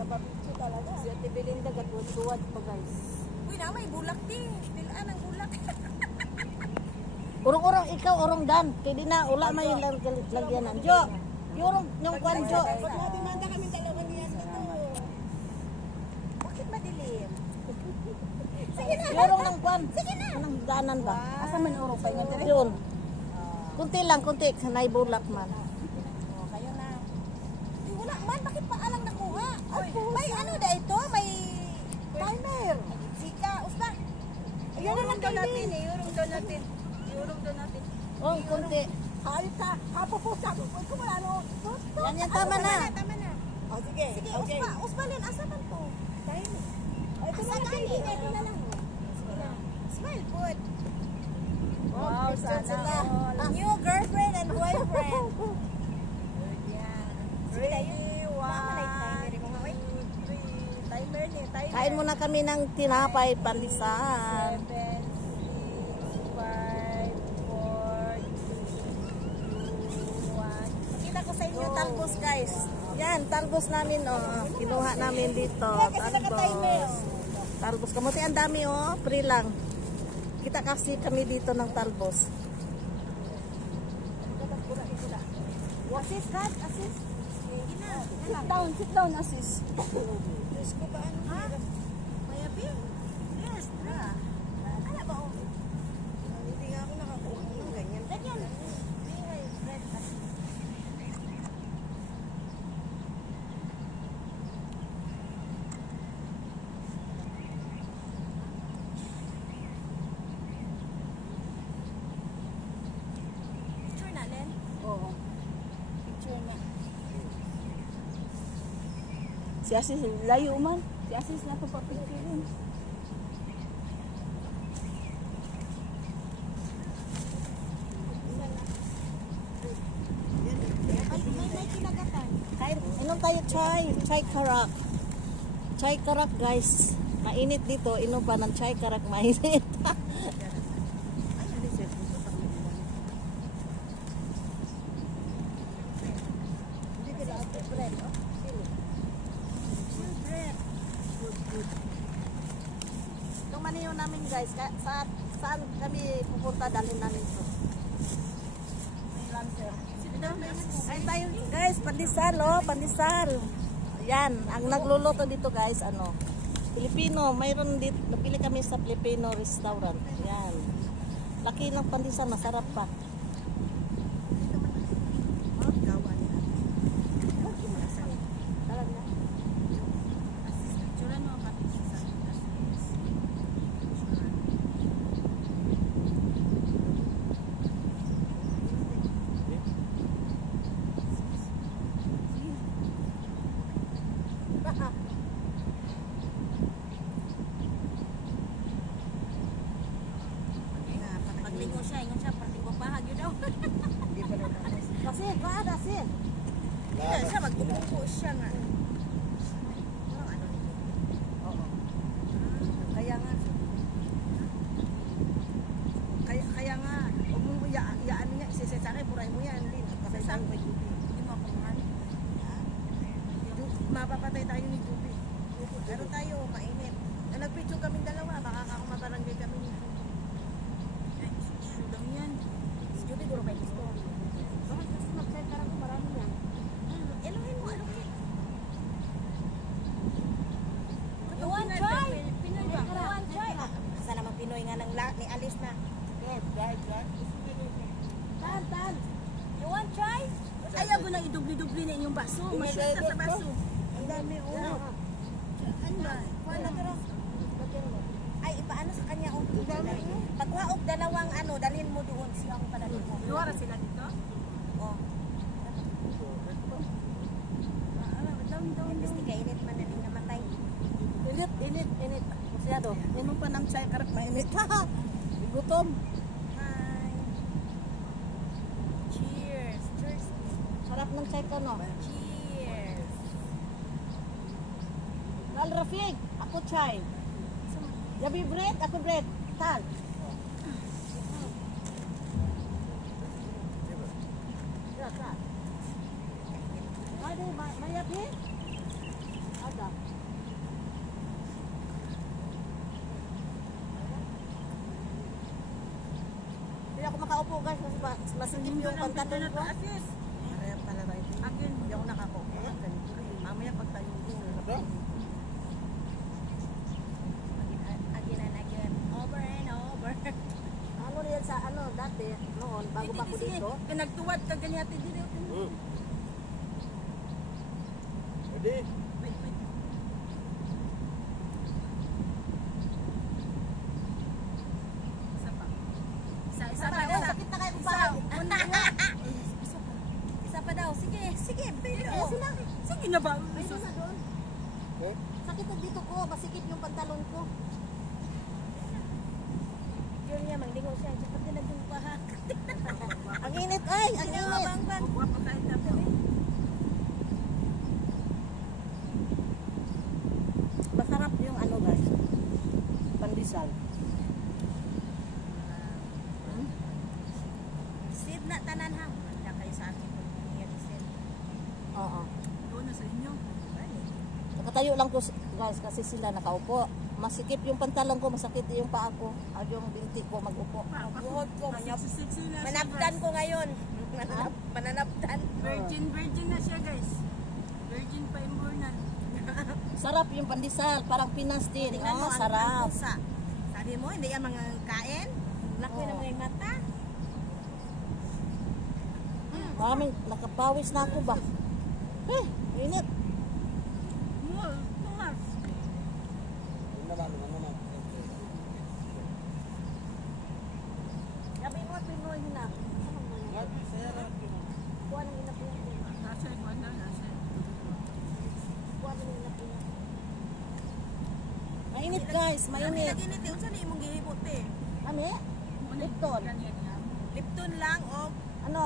Kapapitso talaga. Si Ate Belinda gatuwad pa guys. Uy, na may bulak din. Tilaan ang bulak. Urong-urong ikaw, urong dan. Kaya di na, ula man yung lagyanan. Jo, yung kwan, Jo. Pag natimanda kami dalawa niyan dito. Bakit madilim? Sige na. Urong ng kwan. Sige na. Anong danan ba? Asa man urong pa yun? Yun. Kunti lang, kunti. Sanay bulak man. Oh, kayo na. Ay, wala man. Bakit pa alang nakuha? May ano da ito? May timer. Sika, usna. Ayun na lang natin eh. Yurong daw natin. Yurong daw natin. Oh, kunti. Hayop ka. Hapo po siya. Ito mo ano? Yan, tama na. Tama na. Oh, sige. Sige, okay. Uspa Lin. Asa man to? Timer. Ito na lang. Ito na lang. Sige na. Smile food. Wow, sana all. New girlfriend and boyfriend. Ready, 1, 2, 3. Timer ni, timer. Kain muna kami ng tinapay, pandisan. 7, 6, 5, 4, 3, 2, 1. Pakita ko sa inyo talbos, guys. Yan, talbos namin, oh. Kinuha namin dito. Talbos. Talbos. Kamuti ang dami, oh. Free lang. Kita kasi kami dito ng talbos. Assist, God, assist. Sit down, assist. Diyos ko ba, ano? Ha? Mayabing? Yes, na. Ano ba, oh? Hindi nga ako nakakuha ng ganyan. Ganyan. Bread. Picture na, Len? Oo. Picture na. Si Asis, layo man. Si Asis na ito papicturin. May kinagatan. Kain, inom tayo chai. Chai karak. Chai karak, guys. Mainit dito. Inom pa ng chai karak. Mainit. Itong maniyo namin, guys. Saan kami pupunta, dalhin namin ito. Kain tayo, guys. Pandesal, oh. Pandesal. Yan. Ang nagluluto dito, guys, ano. Filipino. Mayroon dito. Napili kami sa Filipino restaurant. Yan. Laki ng pandesal. Masarap pa. Paglingo siya, ingon siya, parting bahag yun daw. Kasi, kuhaan, kasi. Hindi siya, magbubuko siya nga. Kaya nga. Kaya nga, huwag mo iyaan niya, isiset sa akin, puray mo yan, Lin. Kasi sa akin, hindi mo ako mahal. Mapapatay tayo ni Juby. Pero tayo, mainit. Nagpicture kaming dalawa, baka ako mabarangay kami ni Juby. Ay, lang yan. Si Juby, guro may gusto. Bakit kasi mag-set ka lang marami yan? Eluhin mo, eluhin. You want try? Pinoy ba? You want try? Asa naman Pinoy nga ng ni Alice na. Tan. You want try? Ayaw ko nang idubli-dubli na inyong baso. Masyot ka sa baso. Ang dami, oh. Ano ba? Kuha na pero. Ay, ipaano sa kanya, oh. Pagkuha og dalawang ano, dalhin mo doon siyang padalhin mo. Duwara sila dito? Oh. Kasi kainit man na rin namatay. Init. Masyado. Inom pa ng chai karak, mainit. Gutom. Hi. Cheers. Cheers. Sarap ng chai ko, no? Cheers. Tal Rafiq, ako chai. Yabi bread, ako bread. Tal. Ada, may yabi? Ada. upo guys, masikip yung pantalon ko. Kaya pala tayo. Hindi ako nakakaupo. Ganito. Mamaya pag tayo Again and again. Over and over. Ano rin sa ano dati, noon, bago pa ako dito. Nagtuwad ka ganyan ate dito. Ready? Wait, wait. Isa pa. Isa pa. Ay, sakit na kayo ba? Isa pa daw. Sige, sige. Pero. Sige na ba? Ay, na doon. Okay. Sakit na dito ko, masikip yung pantalon ko. Yun niya, manglingaw siya. Tsaka tinagong pa ha. Ang init ay, ang init. Bang. Huwag pa kahit na po. Masarap yung ano guys, pandesal. Sid na tanan ha. Wala kayo sa akin kung nangyayari sid. Oo. Doon na sa inyo. Nakatayo lang ko guys kasi sila nakaupo. Masikip yung pantalon ko, masakit yung paa ko. At yung binti ko mag-upo. Buhod ko. Manabdan ko ngayon. Mananabdan. Virgin na siya guys. Virgin pa yung burnan. Sarap yung pandesal, parang Pinas din. Tingnan mo, Oh, ang sarap. pusa. Sabi mo, hindi yan mga kain. Laki ng mga mata. Maraming nakapawis na ako ba? Eh, init. Tungas. Sabi mo, Pinoy na. Kuha ng inapiyan ko. Nasa mo na, nasa. Kuha ng inapiyan. Mainit guys, mainit. Lagi nito, unsa ni imong gihibot eh? Ano eh? Lipton. Lipton lang o Ano?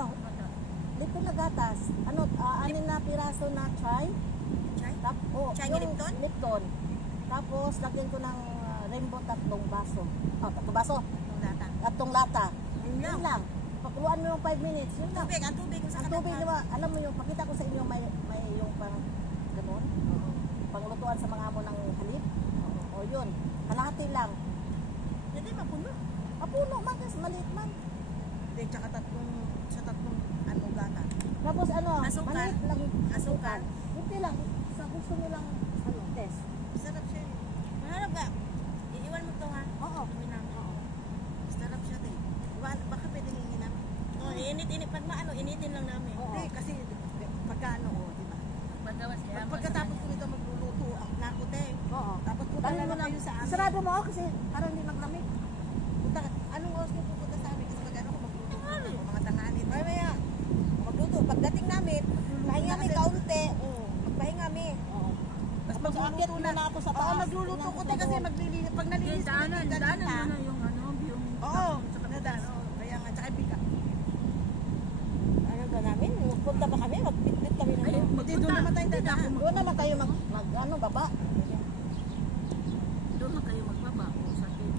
Lipton na gatas. Ano, anin na piraso na chai. chai? Yung Chai ni Lipton? Lipton. Tapos, lagyan ko ng rainbow 3 baso. Oh, 3 baso. Itong lata. 3 lata. Yun Yun lang. lang. Pakuluan mo yung 5 minutes. Yun lang. Tubig, ang tubig. Kung Ang saan tubig, di ba? Alam mo yung, pakita ko sa inyo may yung pang ganun. Panglutuan sa mga amo ng halip. O yun. Kalahati lang. Hindi, mapuno. Mapuno man kasi maliit man. Hindi, tsaka tatlong ano gata. Tapos ano, Asukal. maliit lang. Asukal. Hindi lang. Sa gusto nilang ano, test. Sarap siya. Maharap ka. Iiwan mo to ha. Oo. Minang. Sarap siya din. Baka pwedeng hinginam. Oh, init-init. Pag maano, initin lang namin. Oo. Hindi, kasi pagkaano ko, di ba? Pagkawas kaya. Pagkatapos ko nito magluluto, na ako te. Oo. Tapos punta Dali na mo lang lang. kayo sa amin. Sarado mo kasi parang hindi maglamig. Punta, anong oras kayo pupunta sa amin? Kasi magano ko magluluto. Mga tanghali. Mamaya, magluto. Pagdating namin, pahinga kami kaunti. Magpahinga kami. Oo. Tapos Tapos akit magluluto na na. ako sa Oo, taas. magluluto ko te kasi maglilinis. Pag nalinis ko na yung ano, yung... Oo, nadaan. Kaya nga, tsaka bika. Ano ba namin? Punta ba kami? Magpitpit kami ng Hindi, doon naman tayo dadaan. doon naman tayo mag ano, baba. Doon na kayo magbaba. Sa TV.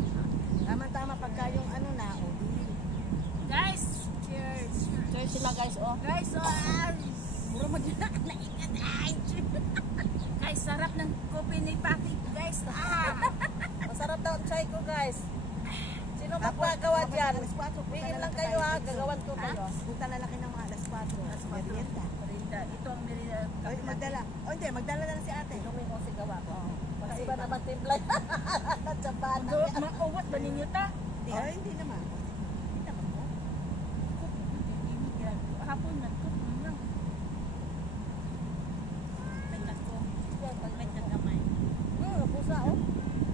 Tama-tama pagka yung ano na, o di. Guys, cheers. Cheers sila guys, oh. Guys, mura maglalak na ikat. Guys, sarap ng kopi ni Pati. Guys, Masarap daw ang chai ko guys. Sino magpagawa dyan? Tingin lang kayo ha, gagawan ko kayo. Punta na laki ng mga alas 4. Merienda. Merinda. Ito ang merinda. Ay, magdala. O hindi, magdala na lang si ate. Inumin ko si gawa ko. Kasi iba naman timplay. Tsabahan na. Mauwat ba ninyo ta? Ay, hindi naman. Hindi naman mo. Hapon na. Cook mo lang. May nagko. May nagkamay. Pusa oh.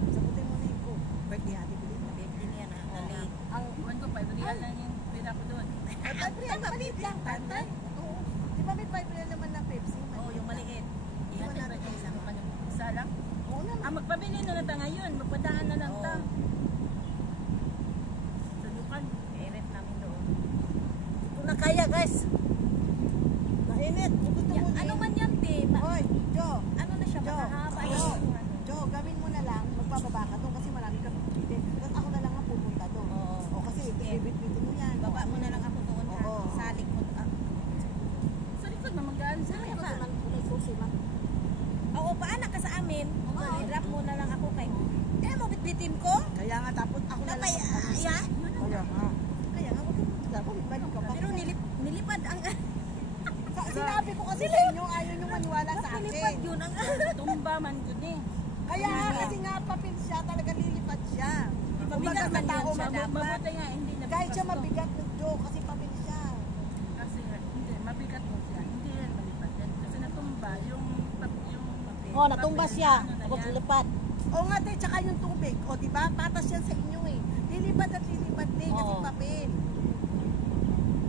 Sagutin mo na yung cook. Birthday ate bilhin na. Baby niya na. Dali. Ang Kuhan ko, 5 real lang yung pera ko doon. Ay, Patrick, maliit lang. Tatay. Oo. Di ba may 5 real naman na Pepsi? Oo, yung maliit. Iwan Ihatid natin pa isa. sa isa lang. Oo naman. Magpabili na lang ta ngayon. Magpadaan na lang ta. Oo. Tulukan. Eret namin doon. Ito na kaya guys. Mainit. Ano man yan, te? Hoy, Jo. Ano na siya? Jo. Mahaba Jo. na. Jo, gawin mo na lang. Magpababa ka doon kasi marami kang pipili. Tapos ako na lang ang pupunta doon. Oo. O kasi bibit-bitin mo yan. Baba mo na lang ako doon ha. Oo. Sa likod. Sa likod, mamagaan. Sa Ito likod. naman may susi man. Oo, paanak ka sa amin. I-drop mo na lang ako kay... mo bitbitin ko? Kaya nga tapos ako na lang. Kaya? Kaya nga. Kaya nga, wag ka naman ka. Pero nilipad ang... Sinabi ko kasi sa inyo, ayaw nyo maniwala sa Nilipad akin. yun ang tumba man yun eh. Kaya kasi nga papel siya, talaga lilipad siya. Mabigat man tao yan siya dapat. mabuti. Mabuti nga, hindi na Kahit siya mabigat ng joke kasi papel siya. Kasi hindi, mabigat mo siya. Hindi yan malipad yan. Kasi natumba yung papel. Oh, natumba siya. Ano na Tapos yan. lipat. O nga din, tsaka yung tubig. O diba, patas yan sa inyo eh. Lilipad at lilipad din kasi Oo. papel.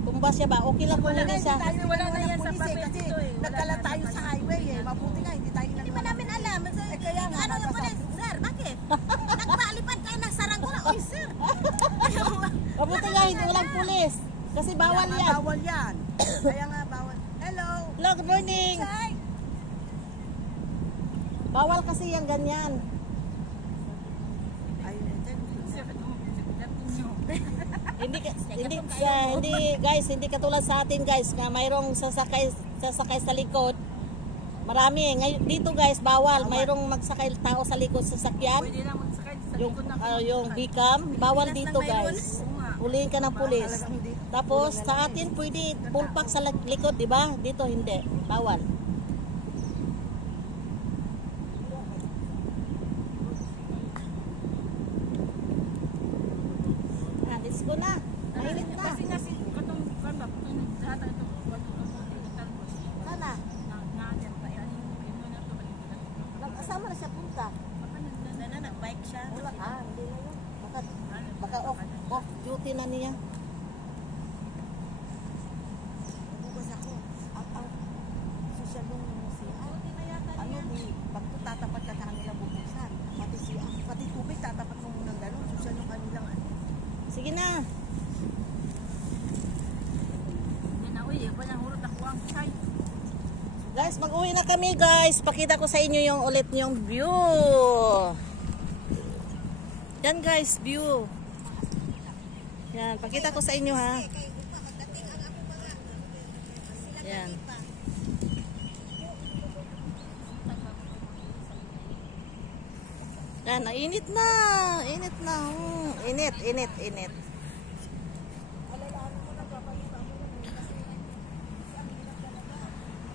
Tumba siya ba? Okay lang kung Wala hindi siya. tayo Wala na ng yan sa pulis papel kasi dito eh. Wala nagkalat na tayo sa sa highway eh. Mabuti nga, hindi tayo Hindi pa namin alam. So, kaya nga, ano yung nabasa. pulis? Sir, bakit? Nagpalipad kayo ng saranggola. Uy, sir. Mabuti nga hindi walang pulis. Kasi bawal Kaya nga, yan. bawal yan. Kaya nga, bawal. Hello. Hello, good morning. Chay. Bawal kasi yan ganyan. Ay, dyan. Hindi guys, hindi katulad sa atin guys na mayroong sasakay sa likod. Marami ngayon dito guys bawal, mayroong magsakay tao sa likod sa sasakyan. Pwede lang magsakay sa Yung likod ng yung bikam, bawal Pilipinas dito lang mayroon. guys. Oo nga. Huliin ka ng pulis. Tapos sa atin pwede pulpak sa likod, di ba? Dito hindi, bawal. Let's go na. Mainit na. Kasi nga si katong kamba, katong data ito, talbos. Sana. Na yan pa yan yung na to balik. Kasama na siya punta. Nag-bike siya. Wala. Hindi na yun. Baka off duty na niya. Bukas ako. Ang social nung siya. Ano di, pag tatapat ka kanila bubuksan. Pati siya, pati tubig tatapat mo munang gano'n. Social nung kanilang ano. Sige na. Yan na, uy, walang hurot ako ang say. Guys, mag-uwi na kami guys. Pakita ko sa inyo yung ulit yung view. Yan guys, view. Yan, pakita ko sa inyo ha. Yan. Yan, init na. Init na. Init, init, init.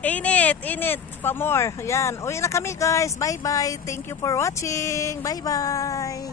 Init, init pa more. Yan, uwi na kami guys. Bye-bye. Thank you for watching. Bye-bye.